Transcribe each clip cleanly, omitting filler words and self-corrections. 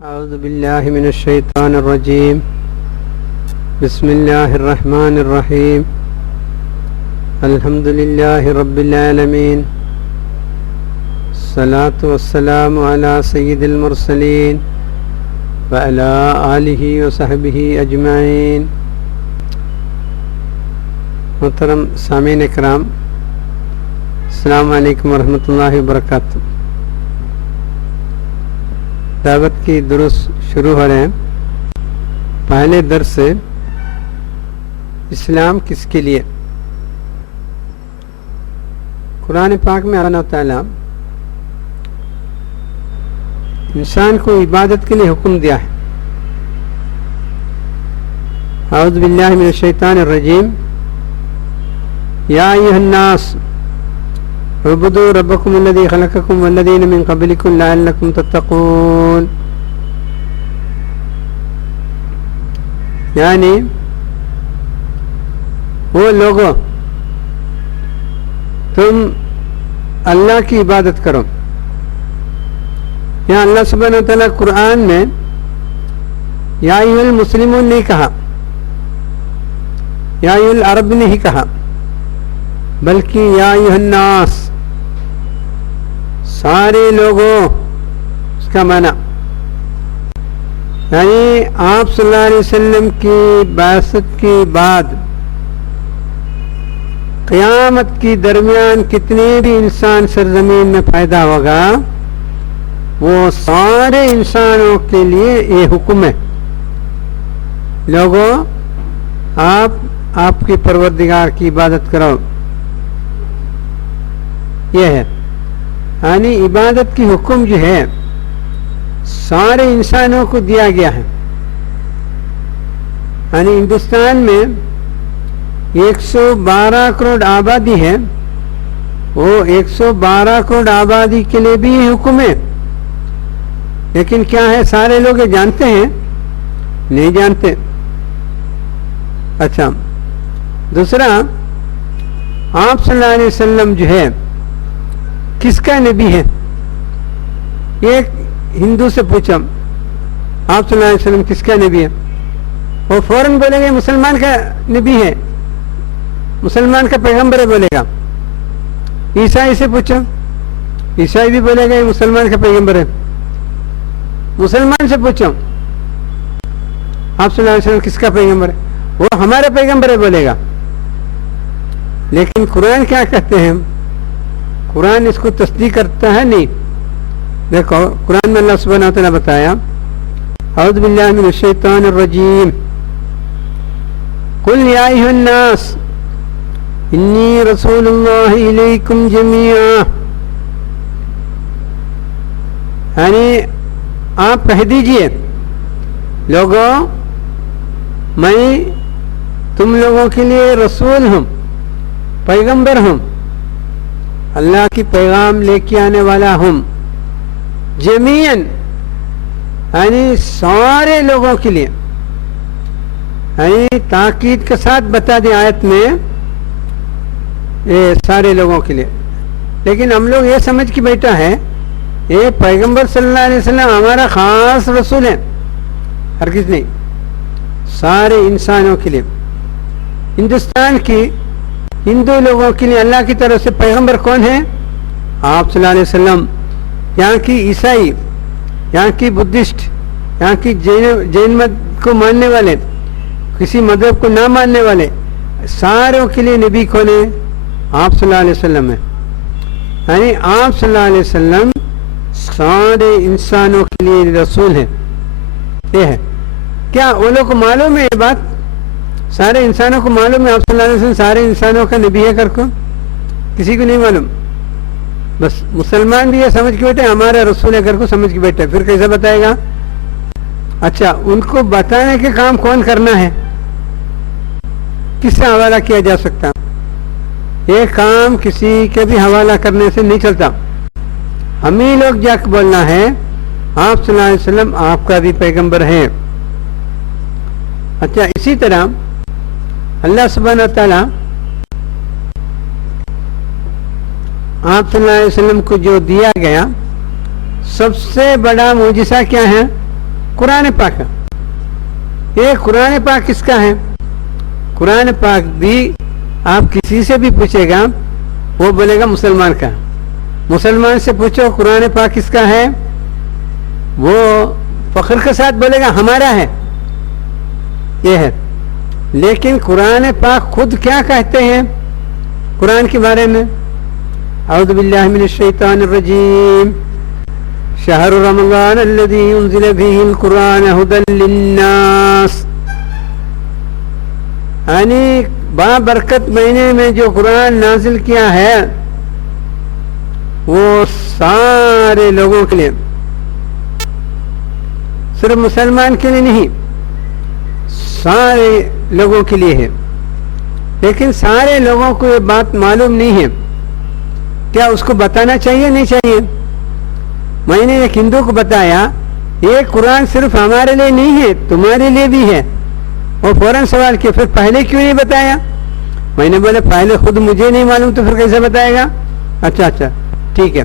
اعوذ باللہ من الشیطان الرجیم بسم اللہ الرحمن الرحیم الحمد للہ رب العالمین الصلاة والسلام علی سید المرسلین وعلی آلہ وصحبہ اجمعین۔ محترم سامعین اکرام، السلام علیکم ورحمۃ اللہ وبرکاتہ۔ دعوت کی درس شروع ہو رہے ہیں۔ پہلے درس سے اسلام کس کے لیے؟ قرآن پاک میں اللہ تعالیٰ انسان کو عبادت کے لیے حکم دیا ہے۔ اعوذ باللہ من الشیطان الرجیم، یا ایھا الناس اعبدوا ربکم الذی خلقکم والذین من قبلکم لعلکم تتقون۔ یعنی وہ لوگوں، تم اللہ کی عبادت کرو۔ یہاں اللہ سبحانہ و تعالیٰ قرآن میں یا ایھا المسلمون نہیں کہا، یا ایھا العرب نہیں کہا، بلکہ یا ایھا الناس، سارے لوگوں، اس کا معنی یعنی آپ صلی اللہ علیہ وسلم کی بعثت کے بعد قیامت کی درمیان کتنے بھی انسان سرزمین میں پیدا ہوگا، وہ سارے انسانوں کے لیے یہ حکم ہے، لوگوں آپ کی پروردگار کی عبادت کرو۔ یہ ہے یعنی عبادت کی حکم جو ہے سارے انسانوں کو دیا گیا ہے۔ یعنی ہندوستان میں 112 کروڑ آبادی ہے، وہ 112 کروڑ آبادی کے لیے بھی یہ حکم ہے، لیکن کیا ہے سارے لوگ یہ جانتے ہیں؟ نہیں جانتے۔ اچھا، دوسرا، آپ صلی اللہ علیہ وسلم جو ہے کس کا نبی ہے؟ ایک ہندو سے پوچھا آپ صلی اللہ علیہ وسلم کس کا نبی ہے، وہ فوراً بولے گا مسلمان کا نبی ہے، مسلمان کا پیغمبر ہے بولے گا۔ عیسائی سے پوچھو، عیسائی بھی بولے گا مسلمان کا پیغمبر ہے۔ مسلمان سے پوچھو آپ صلی اللہ علیہ وسلم کس کا پیغمبر ہے، وہ ہمارا پیغمبر ہے بولے گا۔ لیکن قرآن کیا کہتے ہیں؟ قرآن اس کو تصدیق کرتا ہے نہیں۔ دیکھو قرآن میں اللہ سبحانہ و تعالیٰ بتایا، اعوذ باللہ من الشیطان الرجیم، قل یا ایھا الناس انی رسول اللہ الیکم جمیعا۔ یعنی آپ کہہ دیجئے لوگوں، میں تم لوگوں کے لیے رسول ہوں، پیغمبر ہوں، اللہ کی پیغام لے کے آنے والا ہوں، جمیعاً یعنی سارے لوگوں کے لیے، یعنی تاکید کے ساتھ بتا دیں آیت میں یہ سارے لوگوں کے لیے۔ لیکن ہم لوگ یہ سمجھ کے بیٹھا ہے یہ پیغمبر صلی اللہ علیہ وسلم ہمارا خاص رسول ہے، ہرگز نہیں، سارے انسانوں کے لیے۔ ہندوستان کی ہندو لوگوں کے لیے اللہ کی طرف سے پیغمبر کون ہے؟ آپ صلی اللہ علیہ وسلم۔ یہاں کی عیسائی، یہاں کی بدھسٹ، یہاں کی جین مت کو ماننے والے، کسی مذہب کو نہ ماننے والے، ساروں کے لیے نبی کون ہے؟ آپ صلی اللہ علیہ وسلم ہے۔ یعنی آپ صلی اللہ علیہ وسلم سارے انسانوں کے لیے رسول ہیں۔ یہ ہے، کیا وہ لوگ کو معلوم ہے یہ بات؟ سارے انسانوں کو معلوم ہے آپ صلی اللہ علیہ وسلم سارے انسانوں کا نبی ہے کر کو؟ کسی کو نہیں معلوم۔ بس مسلمان بھی یہ سمجھ کے بیٹھے ہمارا رسول ہے کر کو سمجھ کے بیٹھے، پھر کیسے بتائے گا؟ اچھا، ان کو بتانے کے کام کون کرنا ہے؟ کس سے حوالہ کیا جا سکتا؟ یہ کام کسی کے بھی حوالہ کرنے سے نہیں چلتا، ہم ہی لوگ جا کے بولنا ہے آپ صلی اللہ علیہ وسلم آپ کا بھی پیغمبر ہے۔ اچھا، اسی طرح اللہ سبحانہ تعالیٰ آپ صلی اللہ علیہ وسلم کو جو دیا گیا سب سے بڑا معجزہ کیا ہے؟ قرآن پاک کا. یہ قرآن پاک کس کا ہے؟ قرآن پاک بھی آپ کسی سے بھی پوچھے گا وہ بولے گا مسلمان کا. مسلمان سے پوچھو قرآن پاک کس کا ہے، وہ فخر کے ساتھ بولے گا ہمارا ہے. یہ ہے. لیکن قرآن پاک خود کیا کہتے ہیں قرآن کے بارے میں؟ اعوذ باللہ من الشیطان الرجیم، شہر رمضان الذی انزل فیہ القرآن ھدی للناس. یعنی بابرکت مہینے میں جو قرآن نازل کیا ہے وہ سارے لوگوں کے لیے، صرف مسلمان کے لیے نہیں، سارے لوگوں کے لیے ہے. لیکن سارے لوگوں کو یہ بات معلوم نہیں ہے. کیا اس کو بتانا چاہیے نہیں چاہیے؟ میں نے ایک ہندو کو بتایا یہ قرآن صرف ہمارے لیے نہیں ہے تمہارے لیے بھی ہے. وہ فوراً سوال کیا پھر پہلے کیوں نہیں بتایا؟ میں نے بولا پہلے خود مجھے نہیں معلوم تو پھر کیسے بتائے گا؟ اچھا ٹھیک ہے.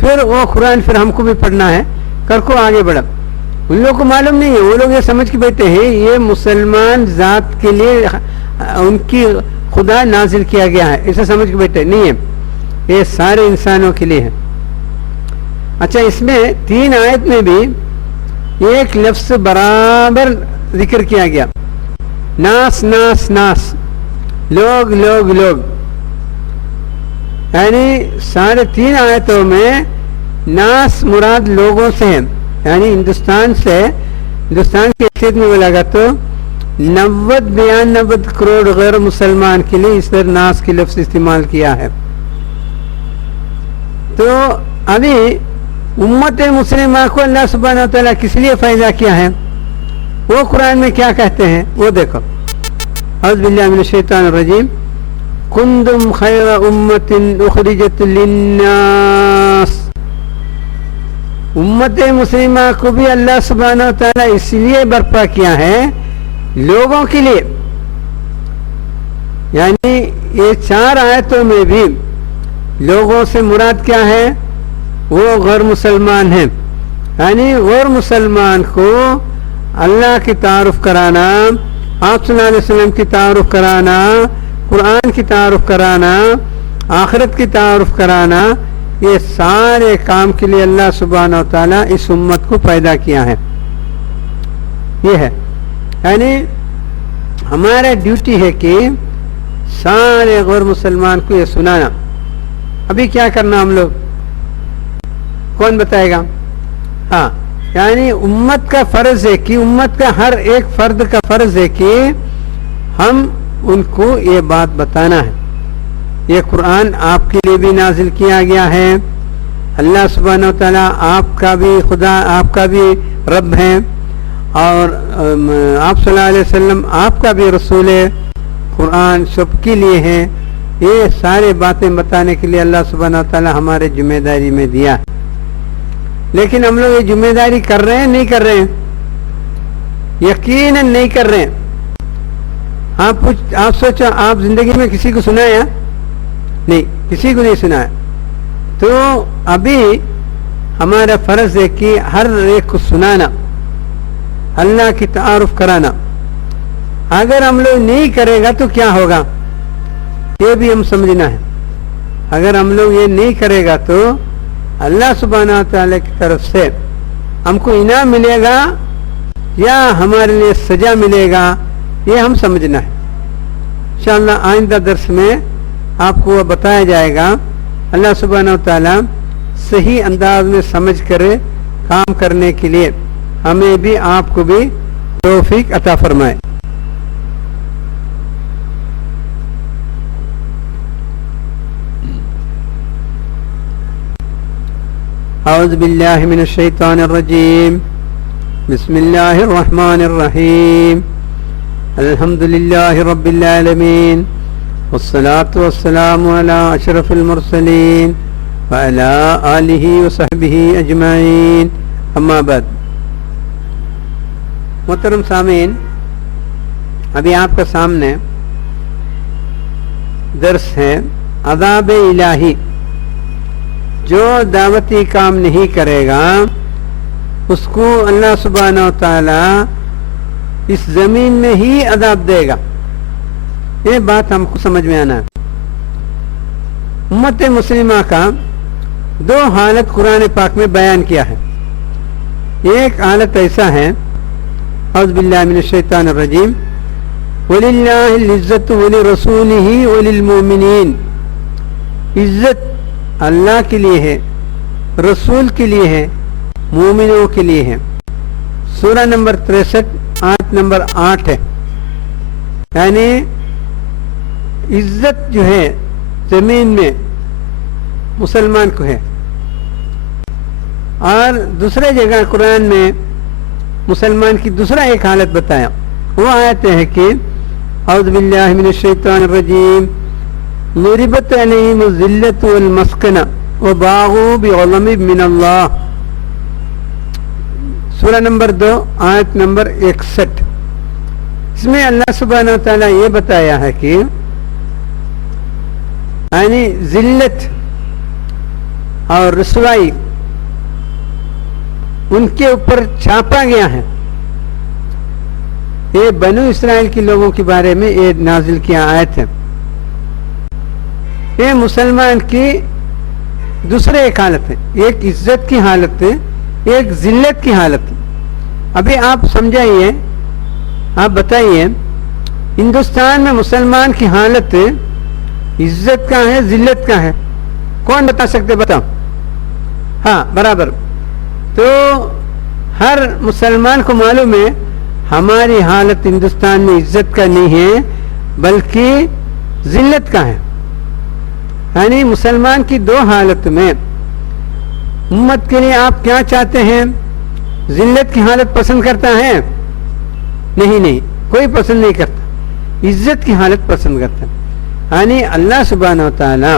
پھر وہ قرآن پھر ہم کو بھی پڑھنا ہے، کر کو آگے بڑھا. ان لوگوں کو معلوم نہیں ہے، وہ لوگ یہ سمجھ کے بیٹھے ہیں یہ مسلمان ذات کے لیے ان کی خدا نازل کیا گیا ہے، اسے سمجھ کے بیٹھے نہیں ہے، یہ سارے انسانوں کے لیے ہے. اچھا، اس میں 3 آیت میں بھی ایک لفظ برابر ذکر کیا گیا، ناس ناس ناس، لوگ لوگ لوگ. یعنی سارے 3 آیتوں میں ناس مراد لوگوں سے ہے. یعنی ہندوستان کی حیثیت میں بولا گا تو 90-92 کروڑ غیر مسلمان کے لیے اس طرح ناس کی لفظ استعمال کیا ہے. تو ابھی امت مسلمہ کو اللہ سبحانہ و تعالیٰ کس لیے فائدہ کیا ہے وہ قرآن میں کیا کہتے ہیں وہ دیکھو. اعوذ باللہ من الشیطان الرجیم، کنتم خیر امت اخرجت للناس. امت مسلمہ کو بھی اللہ سبحانہ و تعالیٰ اس لیے برپا کیا ہے لوگوں کے لیے. یعنی یہ 4 آیتوں میں بھی لوگوں سے مراد کیا ہے؟ وہ غیر مسلمان ہیں. یعنی غیر مسلمان کو اللہ کی تعارف کرانا، آپ صلی اللہ علیہ وسلم کی تعارف کرانا، قرآن کی تعارف کرانا، آخرت کی تعارف کرانا، یہ سارے کام کے لیے اللہ سبحانہ و تعالیٰ اس امت کو پیدا کیا ہے. یہ ہے یعنی ہمارا ڈیوٹی ہے کہ سارے غیر مسلمان کو یہ سنانا. ابھی کیا کرنا ہم لوگ، کون بتائے گا؟ ہاں، یعنی امت کا فرض ہے کہ امت کا ہر ایک فرد کا فرض ہے کہ ہم ان کو یہ بات بتانا ہے. یہ قرآن آپ کے لیے بھی نازل کیا گیا ہے. اللہ سبحانہ و تعالیٰ آپ کا بھی خدا، آپ کا بھی رب ہے، اور آپ صلی اللہ علیہ وسلم آپ کا بھی رسول ہے. قرآن سب کے لیے ہے. یہ سارے باتیں بتانے کے لیے اللہ سبحانہ و تعالیٰ ہمارے ذمہ داری میں دیا ہے. لیکن ہم لوگ یہ ذمہ داری کر رہے ہیں نہیں کر رہے ہیں؟ یقیناً نہیں کر رہے ہیں. آپ سوچو، آپ زندگی میں کسی کو سنایا؟ نہیں، کسی کو نہیں سنایا. تو ابھی ہمارا فرض ہے کہ ہر ایک کو سنانا، اللہ کی تعارف کرانا. اگر ہم لوگ نہیں کرے گا تو کیا ہوگا یہ بھی ہم سمجھنا ہے. اگر ہم لوگ یہ نہیں کرے گا تو اللہ سبحانہ تعالیٰ کی طرف سے ہم کو انعام ملے گا یا ہمارے لیے سزا ملے گا، یہ ہم سمجھنا ہے. انشاءاللہ آئندہ درس میں آپ کو وہ بتایا جائے گا. اللہ سبحانہ تعالیٰ صحیح انداز میں سمجھ کر کام کرنے کے لیے ہمیں بھی آپ کو بھی توفیق عطا فرمائے. اعوذ باللہ من الشیطان الرجیم، بسم اللہ الرحمن الرحیم، الحمد للہ رب العالمین، والصلاة والسلام علی اشرف المرسلین وعلی آلہ وصحبہ اجمعین، اما بعد. محترم سامعین، ابھی آپ کا سامنے درس ہے عذاب الہی. جو دعوتی کام نہیں کرے گا اس کو اللہ سبحانہ و تعالی اس زمین میں ہی عذاب دے گا. یہ بات ہم کو سمجھ میں آنا ہے. امت مسلمہ کا دو حالت قرآن پاک میں بیان کیا ہے. ایک حالت ایسا ہے اعوذ باللہ من الشیطان الرجیم وَلِلَّهِ الْعِزَّةُ وَلِرَسُولِهِ وَلِلْمُؤْمِنِينَ. عزت اللہ کے لیے ہے, رسول کے لیے ہے, مومنوں کے لیے ہے. سورہ نمبر 63 آیت نمبر 8 ہے. یعنی عزت جو ہے زمین میں مسلمان کو ہے. اور دوسرے جگہ قرآن میں مسلمان کی دوسرا ایک حالت بتایا. وہ آیت ہے کہ اعوذ باللہ من الشیطان الرجیم ضربت علیہم الذلۃ والمسکنہ وباغوا بغضب من اللہ. سورہ نمبر 2 آیت نمبر 61. اس میں اللہ سبحانہ و تعالیٰ یہ بتایا ہے کہ یعنی ذلت اور رسوائی ان کے اوپر چھاپا گیا ہے. یہ بنو اسرائیل کے لوگوں کے بارے میں یہ نازل کیا آیت ہے. یہ مسلمان کی دوسرے ایک حالت ہے. ایک عزت کی حالت ہے, ایک ذلت کی حالت ہے. ابھی آپ سمجھائیے, آپ بتائیے ہندوستان میں مسلمان کی حالت عزت کا ہے ذلت کا ہے؟ کون بتا سکتے؟ بتاؤ. ہاں برابر. تو ہر مسلمان کو معلوم ہے ہماری حالت ہندوستان میں عزت کا نہیں ہے بلکہ ذلت کا ہے. یعنی مسلمان کی دو حالت میں امت کے لیے آپ کیا چاہتے ہیں؟ ذلت کی حالت پسند کرتا ہے؟ نہیں, کوئی پسند نہیں کرتا. عزت کی حالت پسند کرتا ہے. یعنی اللہ سبحانہ و تعالی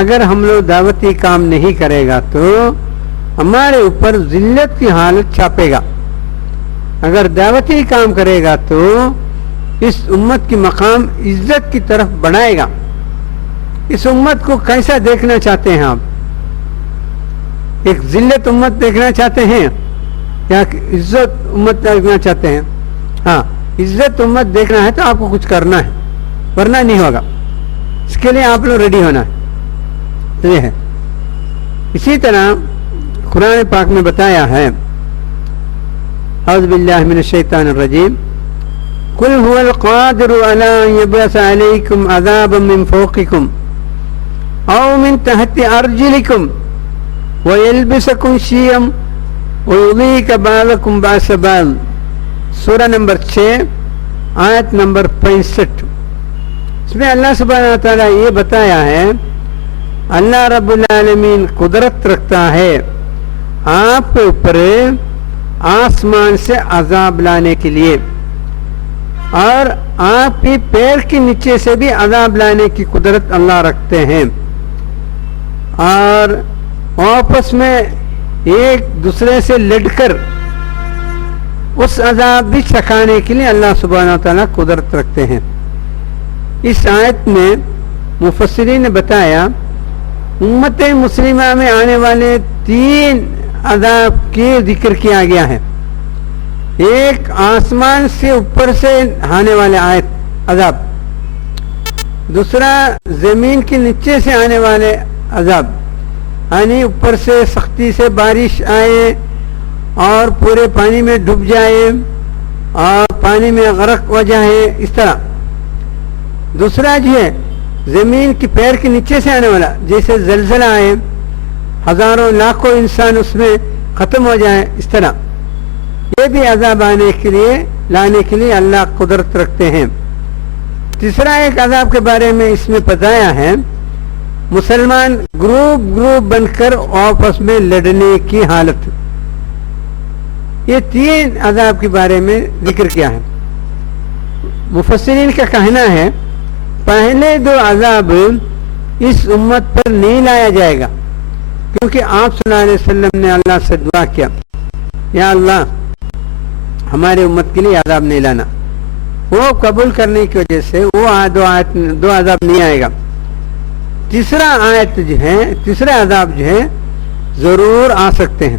اگر ہم لوگ دعوتی کام نہیں کرے گا تو ہمارے اوپر ذلت کی حالت چھاپے گا. اگر دعوتی کام کرے گا تو اس امت کی مقام عزت کی طرف بڑھائے گا. اس امت کو کیسا دیکھنا چاہتے ہیں آپ؟ ایک ذلت امت دیکھنا چاہتے ہیں یا عزت امت دیکھنا چاہتے ہیں؟ ہاں, عزت امت دیکھنا ہے تو آپ کو کچھ کرنا ہے, ورنہ نہیں ہوگا. اس کے لیے آپ لوگ ریڈی ہونا ہے. تو یہ ہے. اسی طرح قرآن پاک میں بتایا ہے اعوذ باللہ من الشیطان الرجیم قل هو القادر علی ان یبعث علیکم عذابا من فوقکم او من تحت ارجلکم ویلبسکم شیعا ویذیق بعضکم بأس بعض. سورہ نمبر 6 آیت نمبر 65. اس میں اللہ سبحانہ وتعالی یہ بتایا ہے اللہ رب العالمین قدرت رکھتا ہے آپ کے اوپر آسمان سے عذاب لانے کے لیے, اور آپ کے پیر کے نیچے سے بھی عذاب لانے کی قدرت اللہ رکھتے ہیں. اور آپس میں ایک دوسرے سے لڑ کر اس عذاب بھی چکھانے کے لیے اللہ سبحانہ وتعالی قدرت رکھتے ہیں. اس آیت میں مفسرین نے بتایا امت مسلمہ میں آنے والے 3 عذاب کی ذکر کیا گیا ہے. ایک آسمان سے اوپر سے آنے والے عذاب, دوسرا زمین کے نیچے سے آنے والے عذاب, یعنی اوپر سے سختی سے بارش آئے اور پورے پانی میں ڈوب جائے اور پانی میں غرق ہو جائے, اس طرح. دوسرا جو ہے زمین کے پیر کے نیچے سے آنے والا, جیسے زلزلہ آئے, ہزاروں لاکھوں انسان اس میں ختم ہو جائے, اس طرح. یہ بھی عذاب لانے کے لیے اللہ قدرت رکھتے ہیں. تیسرا ایک عذاب کے بارے میں اس میں بتایا ہے مسلمان گروپ بن کر آپس میں لڑنے کی حالت. یہ 3 عذاب کے بارے میں ذکر کیا ہے. مفسرین کا کہنا ہے پہلے 2 عذاب اس امت پر نہیں لایا جائے گا, کیونکہ آپ صلی اللہ علیہ وسلم نے اللہ سے دعا کیا یا اللہ ہمارے امت کے لیے عذاب نہیں لانا. وہ قبول کرنے کی وجہ سے وہ 2 عذاب نہیں آئے گا. تیسرا عذاب جو ہے ضرور آ سکتے ہیں.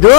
2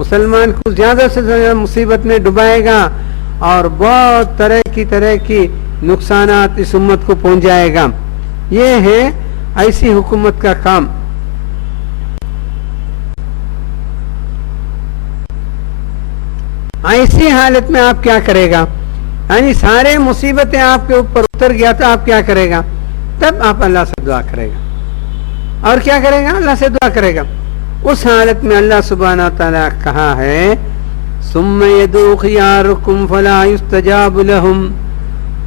مسلمان کو زیادہ سے زیادہ مصیبت میں ڈبائے گا اور بہت طرح کی نقصانات اس امت کو پہنچائے گا. یہ ہے ایسی حکومت کا کام. ایسی حالت میں آپ کیا کرے گا؟ یعنی سارے مصیبتیں آپ کے اوپر اتر گیا تو آپ کیا کرے گا؟ تب آپ اللہ سے دعا کرے گا. اور کیا کرے گا؟ اللہ سے دعا کرے گا. اس حالت میں اللہ سبحانہ تعالیٰ کہا ہے ثم يدعو خياركم فلا يستجاب لهم.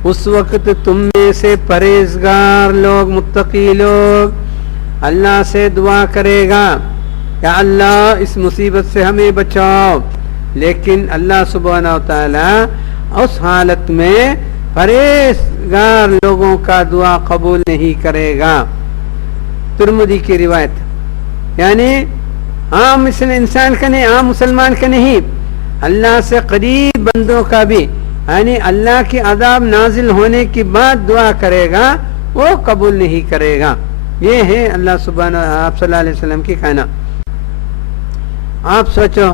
اس وقت تم میں سے پرہیزگار لوگ، متقی لوگ اللہ سے دعا کرے گا یا اللہ اس مصیبت سے ہمیں بچاؤ، لیکن اللہ سبحانہ تعالیٰ اس حالت میں پرہیزگار لوگوں کا دعا قبول نہیں کرے گا. ترمذی کی روایت. یعنی عام انسان کا نہیں، عام مسلمان کا نہیں، اللہ سے قریب بندوں کا بھی، یعنی اللہ کی عذاب نازل ہونے کی بعد دعا کرے گا وہ قبول نہیں کرے گا. یہ ہے اللہ سبحانہ آپ صلی اللہ علیہ وسلم کی کہنا. آپ سوچو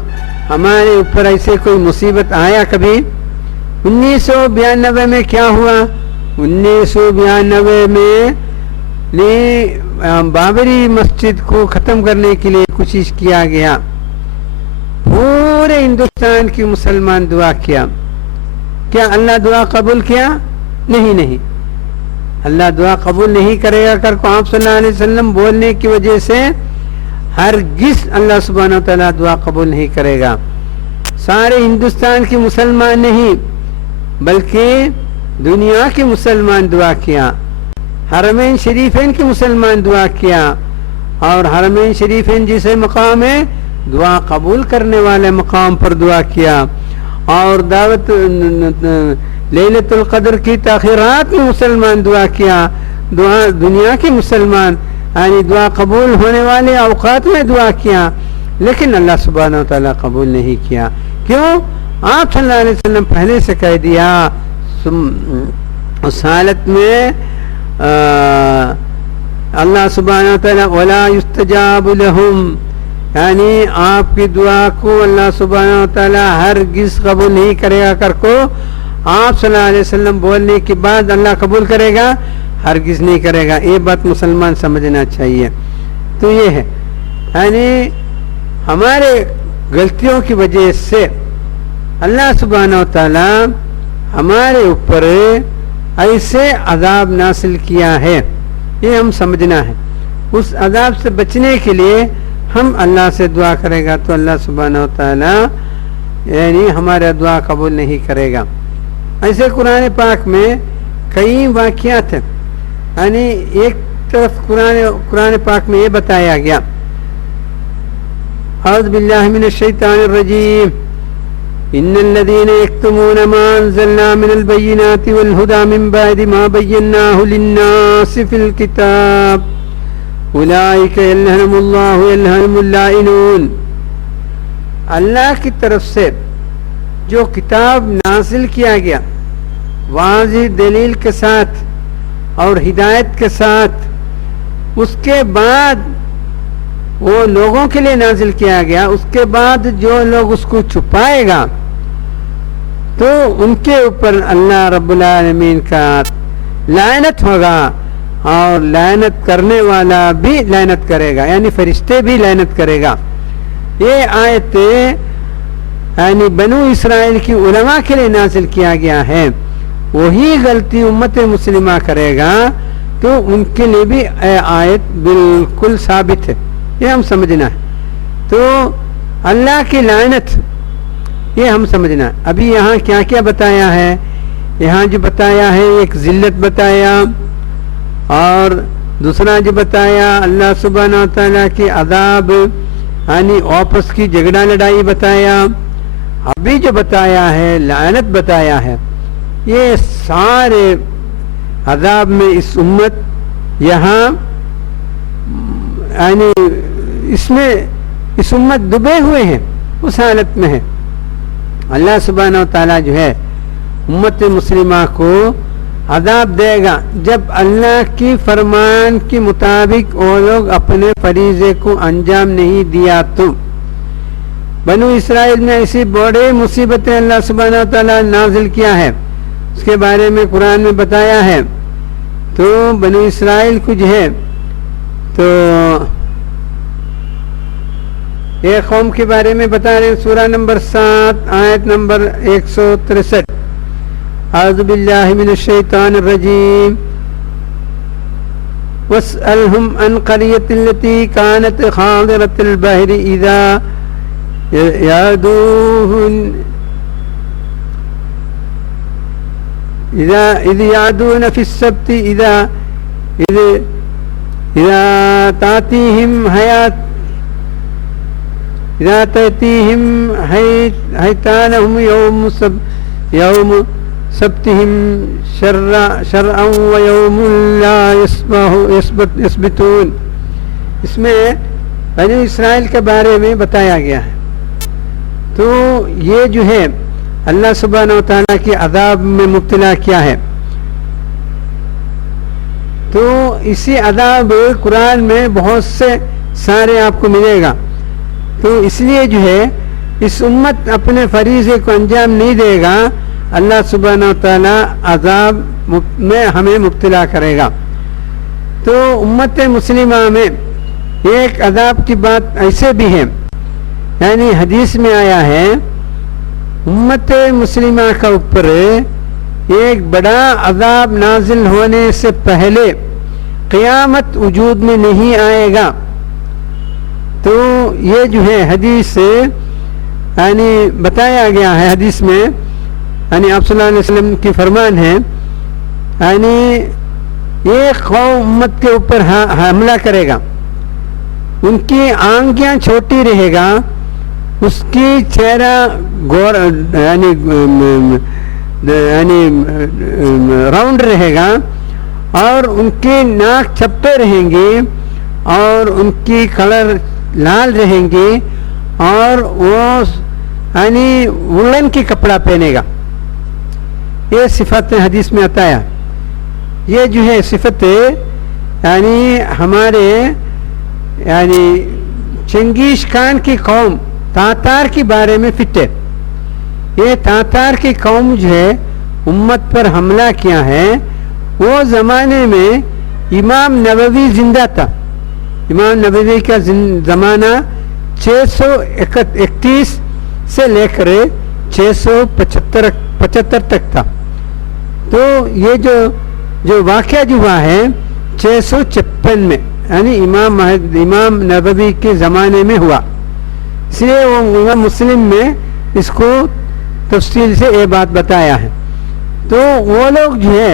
ہمارے اوپر ایسے کوئی مصیبت آیا کبھی؟ 1992 میں کیا ہوا؟ 1992 میں بابری مسجد کو ختم کرنے کے لیے کوشش کیا گیا. پورے ہندوستان کی مسلمان دعا کیا. کیا اللہ دعا قبول کیا؟ نہیں. اللہ دعا قبول نہیں کرے گا کر کو آپ صلی اللہ علیہ وسلم بولنے کی وجہ سے ہرگز اللہ سبحانہ و تعالیٰ دعا قبول نہیں کرے گا. سارے ہندوستان کے مسلمان نہیں بلکہ دنیا کے مسلمان دعا کیا. حرمین شریفین کے مسلمان دعا کیا، اور حرمین شریفین جسے مقام ہے دعا قبول کرنے والے مقام پر دعا کیا. اور دعوت لیلۃ القدر کی تاخیرات میں مسلمان دعا کیا. دنیا کے مسلمان یعنی دعا قبول ہونے والے اوقات میں دعا کیا، لیکن اللہ سبحانہ و تعالیٰ قبول نہیں کیا. کیوں؟ آپ صلی اللہ علیہ وسلم پہلے سے کہہ دیا اس حالت میں اللہ سبحانہ و تعالیٰ وَلَا يُسْتَجَابُ لَهُمْ، یعنی آپ کی دعا کو اللہ سبحانہ و تعالیٰ ہرگز قبول نہیں کرے گا کر کو آپ صلی اللہ علیہ وسلم بولنے کے بعد اللہ قبول کرے گا؟ ہرگز نہیں کرے گا. یہ بات مسلمان سمجھنا چاہیے. تو یہ ہے یعنی ہمارے غلطیوں کی وجہ سے اللہ سبحانہ و تعالیٰ ہمارے اوپر ایسے عذاب نازل کیا ہے، یہ ہم سمجھنا ہے. اس عذاب سے بچنے کے لیے ہم اللہ سے دعا کرے گا تو اللہ سبحانہ و تعالیٰ یعنی ہمارا دعا قبول نہیں کرے گا. ایسے قرآن پاک میں کئی واقعات ہیں. یعنی ایک طرف قرآن پاک میں یہ بتایا گیا اعوذ باللہ من الشیطان الرجیم ان الذين يكتمون ما انزلنا من البينات والهدى من بعد ما بيناه للناس في الكتاب اولئك يلعنهم الله يلعنهم اللائنون. اللہ کی طرف سے جو کتاب نازل کیا گیا واضح دلیل کے ساتھ اور ہدایت کے ساتھ، اس کے بعد وہ لوگوں کے لیے نازل کیا گیا، اس کے بعد جو لوگ اس کو چھپائے گا تو ان کے اوپر اللہ رب العالمین کا لعنت ہوگا، اور لعنت کرنے والا بھی لعنت کرے گا، یعنی فرشتے بھی لعنت کرے گا. یہ آیت یعنی بنو اسرائیل کی علماء کے لیے نازل کیا گیا ہے. وہی غلطی امت مسلمہ کرے گا تو ان کے لیے بھی آیت بالکل ثابت ہے. یہ ہم سمجھنا ہے. تو اللہ کی لعنت یہ ہم سمجھنا ہے. ابھی یہاں کیا کیا بتایا ہے؟ یہاں جو بتایا ہے ایک ذلت بتایا، اور دوسرا جو بتایا اللہ سبحانہ تعالیٰ کی عذاب یعنی آپس کی جھگڑا لڑائی بتایا، ابھی جو بتایا ہے لعنت بتایا ہے. یہ سارے عذاب میں اس امت یہاں یعنی اس امت ڈوبے ہوئے ہیں، اس حالت میں ہے. اللہ سبحانہ و تعالیٰ جو ہے امت مسلمہ کو عذاب دے گا جب اللہ کی فرمان کے مطابق وہ لوگ اپنے فریضے کو انجام نہیں دیا. تو بنو اسرائیل میں ایسی بڑی مصیبتیں اللہ سبحانہ و تعالیٰ نازل کیا ہے، اس کے بارے میں قرآن میں بتایا ہے. تو بنو اسرائیل کو جو ہے تو ایک قوم کے بارے میں بتا رہے ہیں، سورہ نمبر 7 آیت نمبر 163. اعوذ باللہ من الشیطان الرجیم. واسألهم عن قرية التي كانت حاضرة البحر إذا يعدون في السبت إذا تأتيهم حيتانهم يوم سبتهم شرعا ويوم لا يسبتون. اس میں بنی اسرائیل کے بارے میں بتایا گیا ہے. تو یہ جو ہے اللہ سبحانہ و تعالیٰ کی عذاب میں مبتلا کیا ہے. تو اسی عذاب قرآن میں بہت سے سارے آپ کو ملے گا. تو اس لیے جو ہے اس امت اپنے فریضے کو انجام نہیں دے گا، اللہ سبحانہ و تعالیٰ عذاب میں ہمیں مبتلا کرے گا. تو امت مسلمہ میں ایک عذاب کی بات ایسے بھی ہے، یعنی حدیث میں آیا ہے امت مسلمہ کا اوپر ایک بڑا عذاب نازل ہونے سے پہلے قیامت وجود میں نہیں آئے گا. تو یہ جو ہے حدیث یعنی بتایا گیا ہے، حدیث میں یعنی آپ صلی اللہ علیہ وسلم کی فرمان ہے، یعنی ایک قوم امت کے اوپر حملہ کرے گا، ان کی آنکھیں چھوٹی رہے گا، اس کی چہرہ یعنی راؤنڈ رہے گا، اور ان کی ناک چپٹے رہیں گے، اور ان کی کلر لال رہیں گے، اور وہ یعنی وولن کی کپڑا پہنے گا. یہ صفت حدیث میں آتا ہے. یہ جو ہے صفت یعنی ہمارے یعنی چنگیز خان کی قوم تاتار کے بارے میں فٹ ہے. یہ تاتار کی قوم جو ہے امت پر حملہ کیا ہے، وہ زمانے میں امام نبوی زندہ تھا. امام نبوی کا زمانہ 631 سے لے کر 675 تک تھا. تو یہ جو واقعہ جو ہوا ہے 656 میں، یعنی امام نبوی کے زمانے میں ہوا. اس لیے وہ امام مسلم میں اس کو تفصیل سے یہ بات بتایا ہے. تو وہ لوگ جو ہے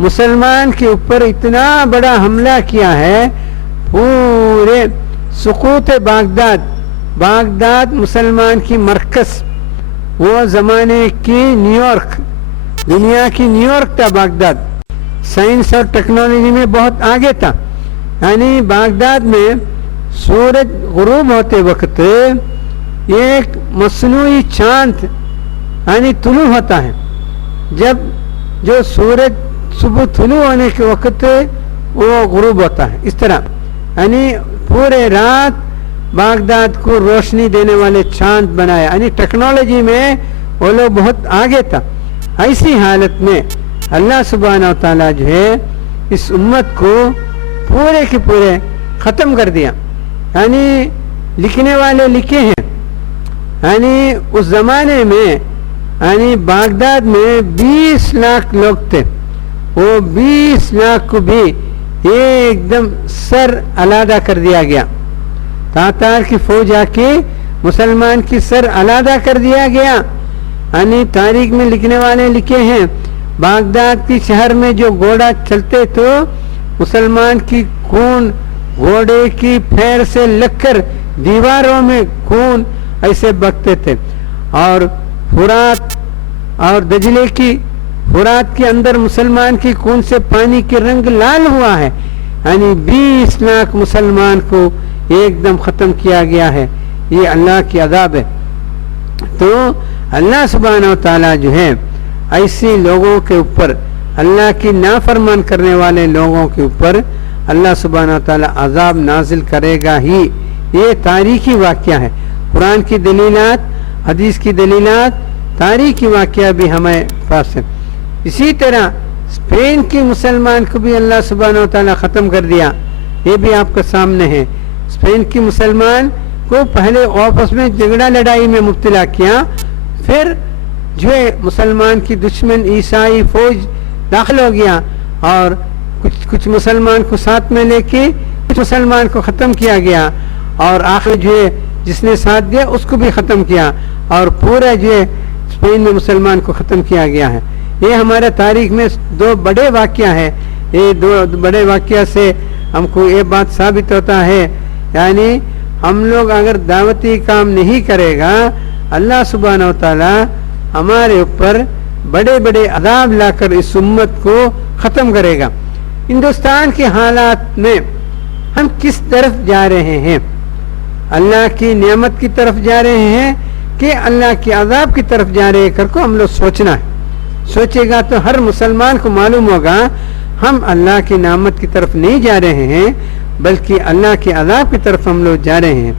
مسلمان کے اوپر اتنا بڑا حملہ کیا ہے، پورے سقوط بغداد مسلمان کی مرکز، وہ زمانے کی نیو یارک، دنیا کی نیو یارک تھا بغداد. سائنس اور ٹیکنالوجی میں بہت آگے تھا. یعنی بغداد میں سورج غروب ہوتے وقت ایک مصنوعی چاند یعنی طلوع ہوتا ہے. جب جو سورج صبح طلوع ہونے کے وقت وہ غروب ہوتا ہے. اس طرح یعنی پورے رات بغداد کو روشنی دینے والے چاند بنایا. یعنی ٹیکنالوجی میں وہ لوگ بہت آگے تھا. ایسی حالت میں اللہ سبحانہ و تعالیٰ جو ہے اس امت کو پورے کے پورے ختم کر دیا. یعنی لکھنے والے لکھے ہیں، یعنی اس زمانے میں یعنی بغداد میں 20 لاکھ لوگ تھے. وہ 20 لاکھ کو بھی ایک دم سر علیحدہ کر دیا گیا. تاتار کی فوج آ کے مسلمان کی سر علیحدہ کر دیا گیا. یعنی تاریخ میں لکھنے والے لکھے ہیں بغداد کی شہر میں جو گھوڑا چلتے تو مسلمان کی خون گھوڑے کی پھیر سے لگ کر دیواروں میں خون ایسے بہتے تھے. اور فرات اور دجلے کی فرات کے اندر مسلمان کی خون سے پانی کے رنگ لال ہوا ہے. یعنی 20 لاکھ مسلمان کو ایک دم ختم کیا گیا ہے. یہ اللہ کی عذاب ہے. تو اللہ سبحانہ و تعالیٰ جو ہے ایسی لوگوں کے اوپر، اللہ کی نافرمان کرنے والے لوگوں کے اوپر اللہ سبحانہ و تعالیٰ عذاب نازل کرے گا ہی. یہ تاریخی واقعہ ہے. قرآن کی دلیلات، حدیث کی دلیلات، تاریخی واقعہ بھی ہمیں پاس ہے۔ اسی طرح اسپین کے مسلمان کو بھی اللہ سبحانہ و تعالیٰ ختم کر دیا، یہ بھی آپ کے سامنے ہے۔ اسپین کے مسلمان کو پہلے آپس میں جھگڑا لڑائی میں مبتلا کیا، پھر جو ہے مسلمان کی دشمن عیسائی فوج داخل ہو گیا اور کچھ مسلمان کو ساتھ میں لے کے کچھ مسلمان کو ختم کیا گیا، اور آخر جو ہے جس نے ساتھ دیا اس کو بھی ختم کیا، اور پورا جو ہے اسپین میں مسلمان کو ختم کیا گیا ہے۔ یہ ہمارے تاریخ میں دو بڑے واقعہ ہیں۔ یہ دو بڑے واقعہ سے ہم کو یہ بات ثابت ہوتا ہے، یعنی ہم لوگ اگر دعوتی کام نہیں کرے گا، اللہ سبحانہ و تعالی ہمارے اوپر بڑے بڑے عذاب لا کر اس امت کو ختم کرے گا۔ ہندوستان کے حالات میں ہم کس طرف جا رہے ہیں؟ اللہ کی نعمت کی طرف جا رہے ہیں کہ اللہ کے عذاب کی طرف جا رہے کر کو ہم لوگ سوچنا ہے۔ سوچے گا تو ہر مسلمان کو معلوم ہوگا ہم اللہ کی نعمت کی طرف نہیں جا رہے ہیں بلکہ اللہ کے عذاب کی طرف ہم لوگ جا رہے ہیں۔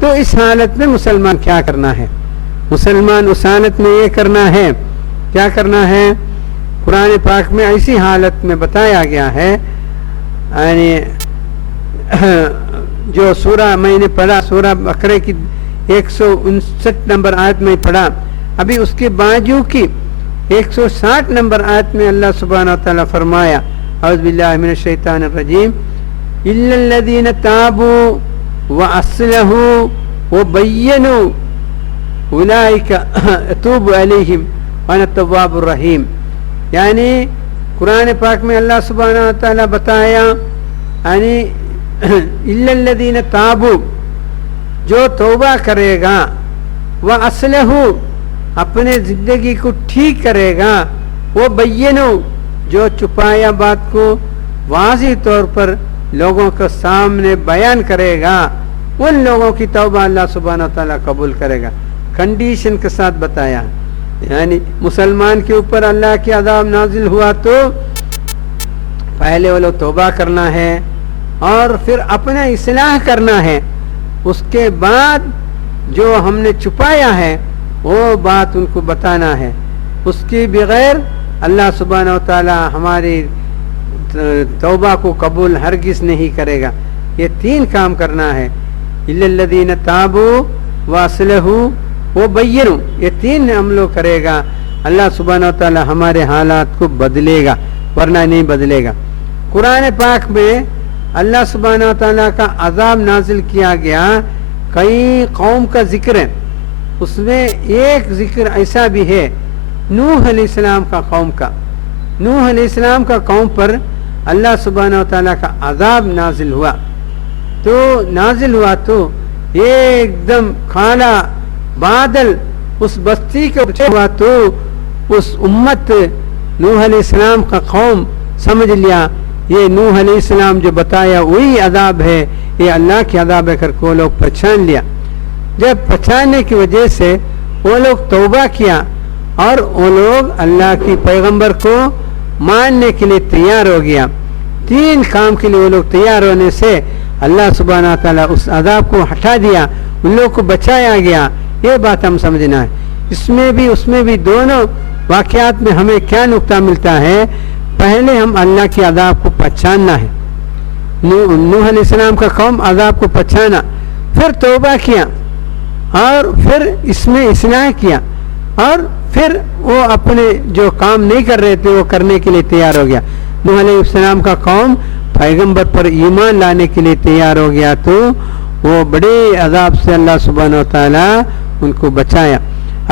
تو اس حالت میں مسلمان کیا کرنا ہے؟ مسلمان اس حالت میں یہ کرنا ہے، کیا کرنا ہے؟ قرآن پاک میں ایسی حالت میں بتایا گیا ہے، یعنی جو سورہ میں نے پڑھا، سورہ بقرہ کی 159 نمبر آیت میں پڑھا، ابھی اس کے باجو کی 160 نمبر آیت میں اللہ سبحانہ وتعالی فرمایا، اعوذ باللہ من الشیطان الرجیم، الا الذین تابوا واصلحوا وبینوا اولئک اتوب علیہم وانا التواب الرحیم۔ یعنی قرآن پاک میں اللہ سبحانہ وتعالی بتایا، یعنی الا الذین تابوا، جو توبہ کرے گا، واصلحوا، اپنے زندگی کو ٹھیک کرے گا، وہ بینو، جو چھپایا بات کو واضح طور پر لوگوں کے سامنے بیان کرے گا، ان لوگوں کی توبہ اللہ سبحانہ وتعالی قبول کرے گا۔ کنڈیشن کے ساتھ بتایا، یعنی مسلمان کے اوپر اللہ کی عذاب نازل ہوا تو پہلے وہ لوگ توبہ کرنا ہے اور پھر اپنا اصلاح کرنا ہے، اس کے بعد جو ہم نے چھپایا ہے وہ بات ان کو بتانا ہے، اس کے بغیر اللہ سبحانہ و تعالی ہماری توبہ کو قبول ہرگز نہیں کرے گا۔ یہ تین کام کرنا ہے، الا الذین تابوا واصلحوا وبینوا، یہ تین ہم لوگ کرے گا، اللہ سبحانہ و تعالی ہمارے حالات کو بدلے گا، ورنہ نہیں بدلے گا۔ قرآن پاک میں اللہ سبحانہ و تعالی کا عذاب نازل کیا گیا، کئی قوم کا ذکر ہے، اس میں ایک ذکر ایسا بھی ہے نوح علیہ السلام کا قوم کا۔ نوح علیہ السلام کا قوم پر اللہ سبحانہ و تعالیٰ کا عذاب نازل ہوا، تو ایک دم کالا بادل اس بستی کے اوپر ہوا، تو اس امت نوح علیہ السلام کا قوم سمجھ لیا یہ نوح علیہ السلام جو بتایا وہی عذاب ہے، یہ اللہ کی عذاب ہے کر کو لوگ پہچان لیا۔ جب پہچاننے کی وجہ سے وہ لوگ توبہ کیا اور وہ لوگ اللہ کی پیغمبر کو ماننے کے لیے تیار ہو گیا، تین کام کے لیے وہ لوگ تیار ہونے سے اللہ سبحانہ تعالیٰ اس عذاب کو ہٹا دیا، ان لوگ کو بچایا گیا۔ یہ بات ہم سمجھنا ہے۔ اس میں بھی دونوں واقعات میں ہمیں کیا نقطہ ملتا ہے؟ پہلے ہم اللہ کی عذاب کو پہچاننا ہے، نوح علیہ السلام کا قوم عذاب کو پہچانا، پھر توبہ کیا اور پھر اس میں اصلاح کیا، اور پھر وہ اپنے جو کام نہیں کر رہے تھے وہ کرنے کے لیے تیار ہو گیا۔ نوح علیہ السلام کا قوم پیغمبر پر ایمان لانے کے لیے تیار ہو گیا، تو وہ بڑے عذاب سے اللہ سبحانہ و تعالیٰ ان کو بچایا۔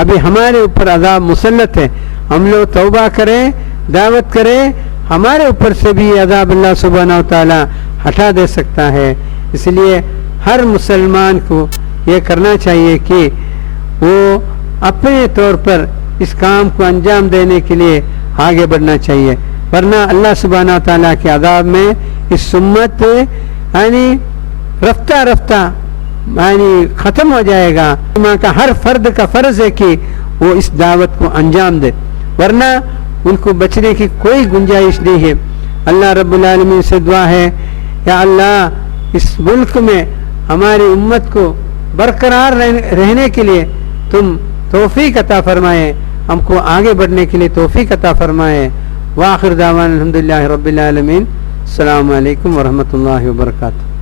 ابھی ہمارے اوپر عذاب مسلط ہے، ہم لوگ توبہ کریں، دعوت کریں، ہمارے اوپر سے بھی عذاب اللہ سبحانہ و تعالیٰ ہٹا دے سکتا ہے۔ اس لیے ہر مسلمان کو یہ کرنا چاہیے کہ وہ اپنے طور پر اس کام کو انجام دینے کے لیے آگے بڑھنا چاہیے، ورنہ اللہ سبحانہ و تعالیٰ کے عذاب میں اس امت یعنی رفتہ رفتہ یعنی ختم ہو جائے گا۔ ماں کا ہر فرد کا فرض ہے کہ وہ اس دعوت کو انجام دے، ورنہ ان کو بچنے کی کوئی گنجائش نہیں ہے۔ اللہ رب العالمین سے دعا ہے، یا اللہ اس ملک میں ہماری امت کو برقرار رہنے کے لیے تم توفیق عطا فرمائے، ہم کو آگے بڑھنے کے لیے توفیق عطا فرمائے۔ وآخر دعوانا الحمدللہ رب العالمین۔ السلام علیکم ورحمۃ اللہ وبرکاتہ۔